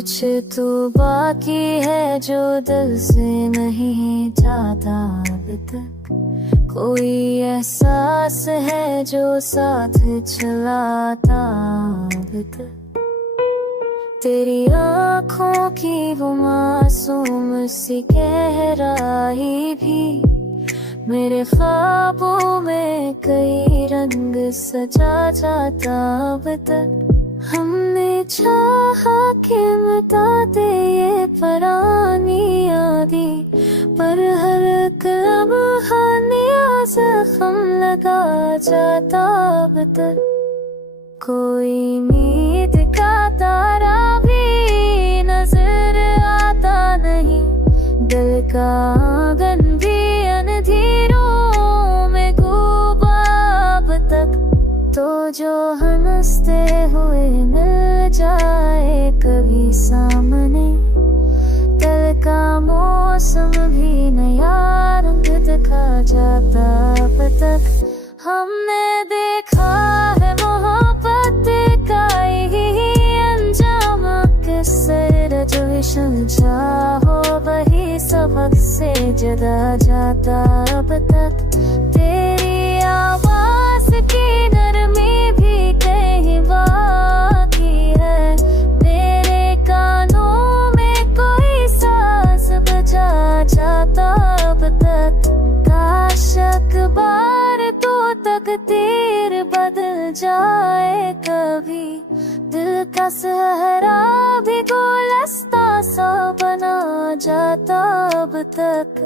कुछ तो बाकी है जो दिल से नहीं जाता अब तक। कोई एहसास है जो साथ चलाता अब तक। तेरी आँखों की वो मासूम सी गहराई भी मेरे ख्वाबों में कई रंग सजा जाता अब तक। हमने चाहा कि मिटा दे ये पुरानी यादें, पर हर लम्हा नया जख्म लगा जाता अब तक। कोई उम्मीद का तारा भी नजर आता नहीं, दिल का आंगन भी अंधेरों में डूबा अब तक। तो जो हंसते हुए मिल जाए कभी सामने, दिल का मौसम भी नया रंग दिखा जाता अब तक। हमने देखा है मोहब्बत का यही अंजाम, किससे जो विषम चाहो वही सबक से जुदा जाता अब तक। तेरी आवाज की नरमी भी कहीं बाकी है, मेरे कानों में कोई सांस बजा जाता अब तक। काश अखबार तो तकदीर बदल जाए कभी, दिल का सहरा भी गुलस्ता सा बना जाता अब तक।